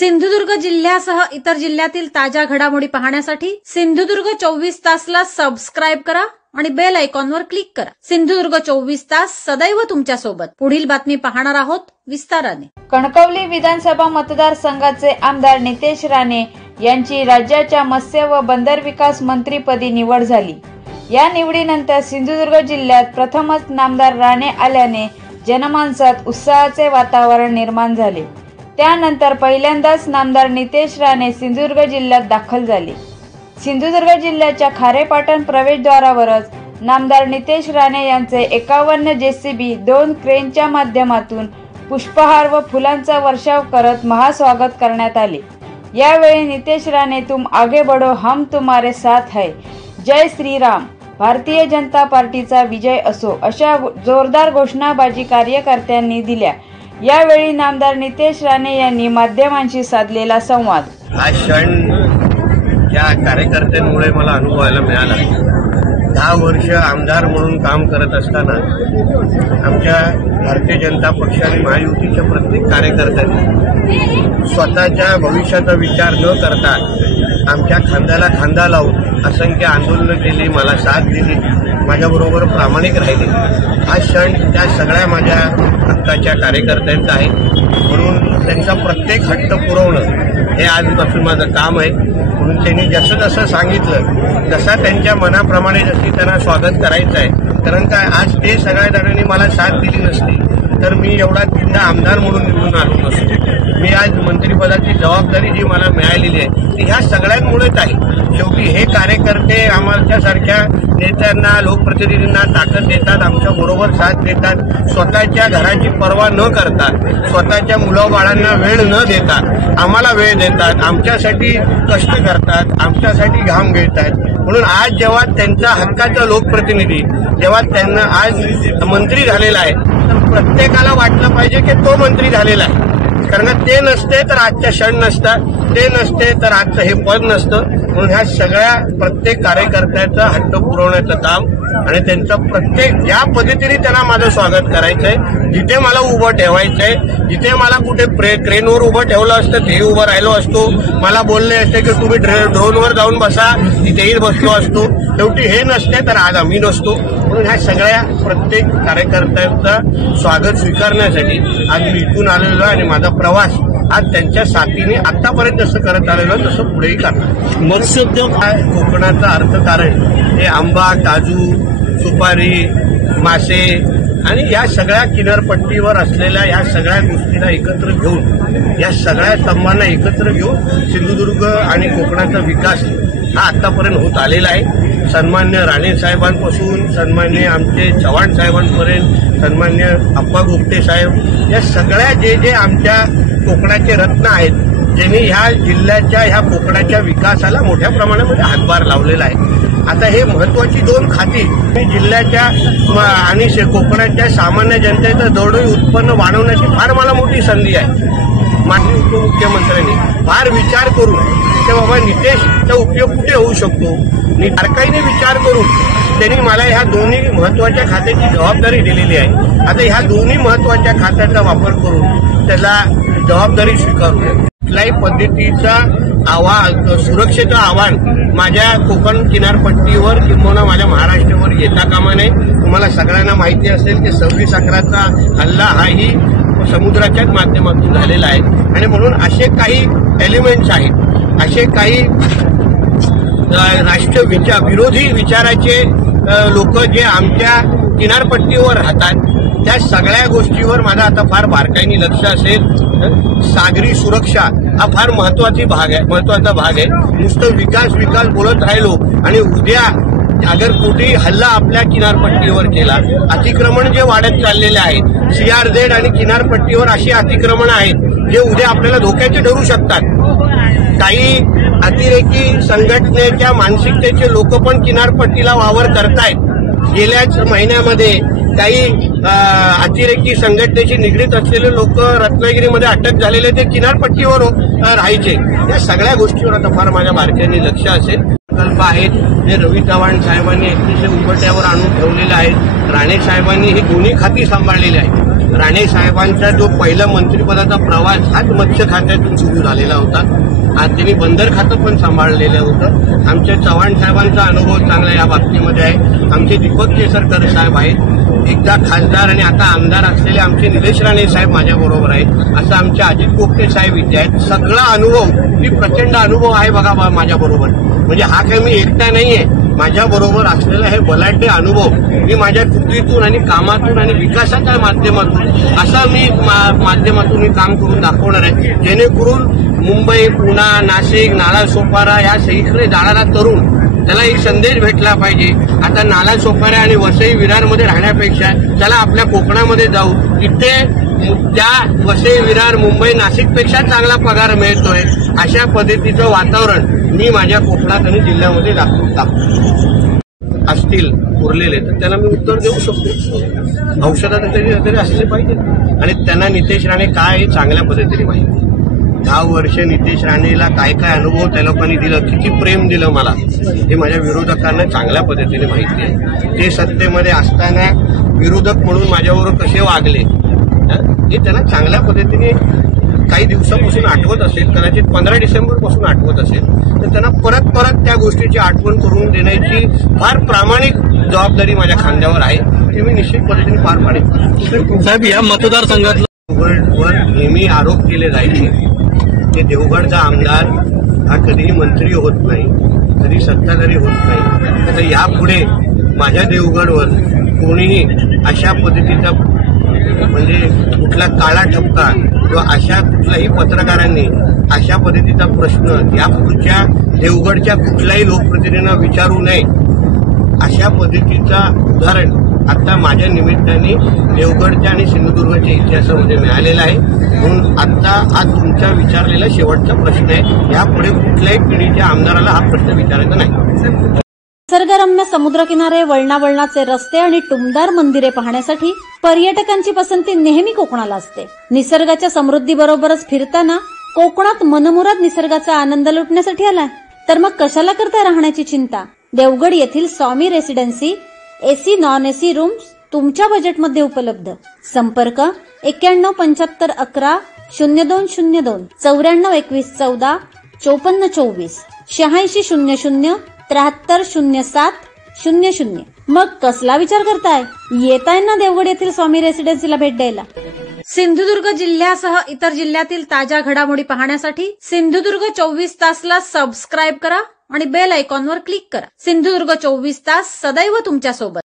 सिंधुदुर्ग जिल्ह्यासह इतर जिल्ह्यातील ताज्या घडामोडी पाहण्यासाठी सिंधुदुर्ग 24 तासला सबस्क्राइब करा आणि बेल आयकॉनवर क्लिक करा। सिंधुदुर्ग 24 तास सदैव तुमच्या सोबत। पुढील बातमी पाहणार आहोत विस्ताराने। कणकवली विधानसभा मतदारसंघाचे आमदार नितेश राणे यांची राज्याच्या मत्स्य व बंदर विकास मंत्रीपदी निवड झाली। या निवडीनंतर सिंधुदुर्ग जिल्ह्यात प्रथमच नामदार राणे आल्याने जनमानसात उत्साहाचे वातावरण निर्माण झाले। त्यानंतर पहिल्यांदाच नामदार नितेश राणे सिंधुदुर्ग जिल्ह्यात दाखल झाले। सिंधुदुर्ग जिल्ह्याच्या खारेपाटण प्रवेशद्वारावरच नामदार नितेश राणे यांचे 51 जेसीबी 2 क्रेनच्या माध्यमातून पुष्पहार व फुलांचा वर्षाव करत महास्वागत करण्यात आले। यावेळी नितेश राणे तुम आगे बढ़ो हम तुम्हारे साथ है, जय श्रीराम, भारतीय जनता पार्टीचा विजय असो अशा जोरदार घोषणाबाजी कार्यकर्त्यांनी दिल्या। यावेळी नामदार नितेश राणे यांनी माध्यमांशी साधलेला संवाद। हा क्षण या कार्यकर्त्यांमुळे मला अनुभवायला मिळाला। 10 वर्ष आमदार म्हणून काम करत असताना आमच्या भारतीय जनता पक्ष आणि महायुतीच्या प्रत्येक कार्यकर्त्यांनी स्वतःच्या भविष्याचा विचार न करता आमच्या खांद्याला खांदा लावून असंख्य आंदोलनं केली, मला साथ दिली, माझ्याबरोबर प्रामाणिक राहिले। हा क्षण त्या सगळ्या माझ्या हक्काच्या कार्यकर्त्यांचा आहे, म्हणून त्यांचा प्रत्येक हट्ट पुरवणं हे आजपासून माझं काम आहे। म्हणून त्यांनी जसं जसं सांगितलं तसा त्यांच्या मनाप्रमाणे जशी त्यांना स्वागत करायचं आहे, कारण काय आज ते सगळ्या जणांनी मला साथ दिली नसती तर मी एवढा 3दा आमदार म्हणून निवडून आलो नसतो। मी आज मंत्रिपदाची जबाबदारी जी मला मिळालेली आहे ती ह्या सगळ्यांमुळेच आहे। शेवटी हे कार्यकर्ते आमच्यासारख्या नेत्यांना, लोकप्रतिनिधींना ताकद देतात, आमच्या बरोबर साथ देतात, स्वतःच्या घराची पर्वा न करता, स्वतःच्या मुलाबाळांना वेळ न देता आम्हाला वेळ देतात, आमच्यासाठी कष्ट करतात, आमच्यासाठी घाम घेतात। म्हणून आज जेव्हा त्यांचा हक्काचा लोकप्रतिनिधी जेव्हा त्यांना आज मंत्री झालेला आहे तर प्रत्येकाला वाटलं पाहिजे की तो मंत्री झालेला आहे, कारण ते नसते तर आजचा क्षण नसता, ते नसते तर आजचं हे पद नसतं। म्हणून ह्या सगळ्या प्रत्येक कार्यकर्त्याचं हट्ट पुरवण्याचं काम आणि त्यांचं प्रत्येक ज्या पद्धतीने त्यांना माझं स्वागत करायचंय, जिथे मला उभं ठेवायचंय, जिथे मला कुठे क्रेनवर उभं ठेवलं असतं तेही उभं राहिलो असतो, मला बोलले असते की तुम्ही ड्रोनवर जाऊन बसा तिथेही बसलो असतो। शेवटी हे नसते तर आज आम्ही नसतो। म्हणून ह्या सगळ्या प्रत्येक कार्यकर्त्यांचं स्वागत स्वीकारण्यासाठी आज मी इथून आलेलो आणि माझा प्रवास आज त्यांच्या साथीने आतापर्यंत जसं करत आलेलो तसं पुढेही करणार। मत्स्योद्योग हा कोकणाचं अर्थकारण हे आंबा, काजू, सुपारी, मासे आणि या सगळ्या किनारपट्टीवर असलेल्या या सगळ्या गोष्टीला एकत्र घेऊन, या सगळ्या स्तंभांना एकत्र घेऊन सिंधुदुर्ग आणि कोकणाचा विकास हा आतापर्यंत होत आलेला आहे। सन्मान्य राणे साहेबांपासून सन्मान्य आमचे चव्हाण साहेबांपर्यंत, सन्मान्य अप्पा गुप्ते साहेब, या सगळ्या जे आमच्या कोकणाचे रत्न आहेत, ज्यांनी ह्या जिल्ह्याच्या, ह्या कोकणाच्या विकासाला मोठ्या प्रमाणामध्ये हातभार लावलेला आहे। आता हे महत्वाची 2 खाती जिल्ह्याच्या आणि कोकणाच्या सामान्य जनतेचं दरडोई उत्पन्न वाढवण्याची फार मला मोठी संधी आहे। माननीय उपमुख्यमंत्र्यांनी फार विचार करून की बाबा नितेशचा उपयोग कुठे होऊ शकतो, बारकाईने विचार करून त्यांनी मला ह्या दोन्ही महत्वाच्या खात्याची जबाबदारी दिलेली आहे। आता ह्या दोन्ही महत्वाच्या खात्याचा वापर करून त्याला जबाबदारी स्वीकारूया। कुठल्याही पद्धतीचा सुरक्षेचं आव्हान माझ्या कोकण किनारपट्टीवर किंवा माझ्या महाराष्ट्रावर येता कामा नये। तुम्हाला सगळ्यांना माहिती असेल की 26/11चा हल्ला हाही समुद्राच्याच माध्यमातून झालेला आहे आणि म्हणून असे काही एलिमेंट्स आहेत, असे काही विरोधी विचाराचे लोक जे आमच्या किनारपट्टीवर राहतात त्या सगळ्या गोष्टीवर माझा आता फार बारकाईने लक्ष असेल। सागरी सुरक्षा हा फार महत्वाचा भाग आहे। नुसतं विकास बोलत राहिलो आणि उद्या अगर कुठेही हल्ला आपल्या किनारपट्टीवर केला, अतिक्रमण जे वाढत चाललेले आहेत, CRZ आणि किनारपट्टीवर अशी अतिक्रमण आहेत जे उद्या आपल्याला धोक्याचे ठरू शकतात। काही अतिरेकी संघटनेच्या मानसिकतेचे लोक पण किनारपट्टीला वावर करतायत। गेल्याच महिन्यामध्ये काही अतिरेकी संघटनेशी निगडीत असलेले लोक रत्नागिरीमध्ये अटक झालेले ते किनारपट्टीवर राहायचे। या सगळ्या गोष्टीवर आता फार माझ्या बारकाईने लक्ष असेल। प्रकल्प आहेत जे रवी चव्हाण साहेबांनी 31 उंबरठ्यावर आणून ठेवलेले आहेत, राणे साहेबांनी ही दोन्ही खाती सांभाळलेली आहेत। राणे साहेबांचा जो पहिला मंत्रिपदाचा प्रवास हाच मत्स्य खात्यातून सुरू झालेला होता. आज त्यांनी बंदर खातं पण सांभाळलेलं होतं. आमच्या चव्हाण साहेबांचा अनुभव चांगला या बाबतीमध्ये आहे. आमचे दीपक केसरकर साहेब आहेत, एकदा खासदार आणि आता आमदार असलेले आमचे निलेश राणे साहेब माझ्याबरोबर आहेत. असं आमचे अजित कोकटे साहेब इथे आहेत. सगळा अनुभव मी प्रचंड अनुभव आहे बघा माझ्याबरोबर. म्हणजे हा काही मी एकटा नाहीये, माझ्याबरोबर असलेला हे बलाढ्य अनुभव मी माझ्या कृतीतून आणि कामातून आणि विकासाच्या माध्यमातून असं मी माध्यमातून मी काम करून दाखवणार आहे, जेणेकरून मुंबई, पुणा, नाशिक, नालासोपारा या सगळीकडे जाणारा तरुण त्याला एक संदेश भेटला पाहिजे. आता नालासोपारा आणि वसई विरारमध्ये राहण्यापेक्षा त्याला आपल्या कोकणामध्ये जाऊ, तिथे त्या वसई विरार, मुंबई, नाशिकपेक्षा चांगला पगार मिळतोय. अशा पद्धतीचं वातावरण मी माझ्या कोकणात आणि जिल्ह्यामध्ये दाखवून असतील उरलेले तर त्यांना मी उत्तर देऊ शकतो. औषधात तरी असले पाहिजे आणि त्यांना नितेश राणे काय हे चांगल्या पद्धतीने माहिती. 10 वर्ष नितेश राणेला काय काय अनुभव त्या लोकांनी दिलं, किती प्रेम दिलं मला, हे माझ्या विरोधकांना चांगल्या पद्धतीने माहिती आहे. ते सत्तेमध्ये असताना विरोधक म्हणून माझ्याबरोबर कसे वागले हे त्यांना चांगल्या पद्धतीने काही दिवसापासून आठवत असेल, कदाचित 15 डिसेंबरपासून आठवत असेल, तर त्यांना परत त्या गोष्टीची आठवण करून देण्याची फार प्रामाणिक जबाबदारी माझ्या खांद्यावर आहे, ती मी निश्चित पद्धतीने पार पाडेन. साहेब, या मतदारसंघातला देवगडवर नेहमी आरोप केले जायचे की देवगडचा आमदार हा कधीही मंत्री होत नाही, कधी सत्ताधारी होत नाही. तर यापुढे माझ्या देवगडवर कोणीही अशा पद्धतीचा म्हणजे कुठला काळा ठपका किंवा अशा कुठल्याही पत्रकारांनी अशा पद्धतीचा प्रश्न या पुढच्या देवगडच्या कुठल्याही लोकप्रतिनिधींना विचारू नये, अशा पद्धतीचा उदाहरण आता माझ्या निमित्ताने देवगडच्या आणि सिंधुदुर्गच्या इतिहासामध्ये मिळालेला आहे. म्हणून आता हा तुमच्या विचारलेला शेवटचा प्रश्न आहे. यापुढे कुठल्याही पिढीच्या आमदाराला हा प्रश्न विचारायचा नाही. निसर्गरम्य समुद्रकिनारे, वळणावळणाचे रस्ते आणि टुमदार मंदिरे पाहण्यासाठी पर्यटकांची पसंती नेहमी कोकणाला असते. निसर्गाच्या समृद्धीबरोबरच फिरताना कोकणात मनमुराद निसर्गाचा आनंद लुटण्यासाठी आलाय तर मग कशाला करताय राहण्याची चिंता. देवगड येथील Swami residency AC non AC rooms तुमच्या बजेटमध्ये उपलब्ध. संपर्क 91 75 11 0202 94 21 14 54 24 86 00 73 07 00. मग कसला विचार करताय, येताय ना देवगड येथील स्वामी रेसिडेन्सीला भेट द्यायला. सिंधुदुर्ग जिल्ह्यासह इतर जिल्ह्यातील ताज्या घडामोडी पाहण्यासाठी सिंधुदुर्ग 24 तासला सबस्क्राईब करा आणि बेल आयकॉनवर क्लिक करा. सिंधुदुर्ग 24 तास सदैव तुमच्या सोबत.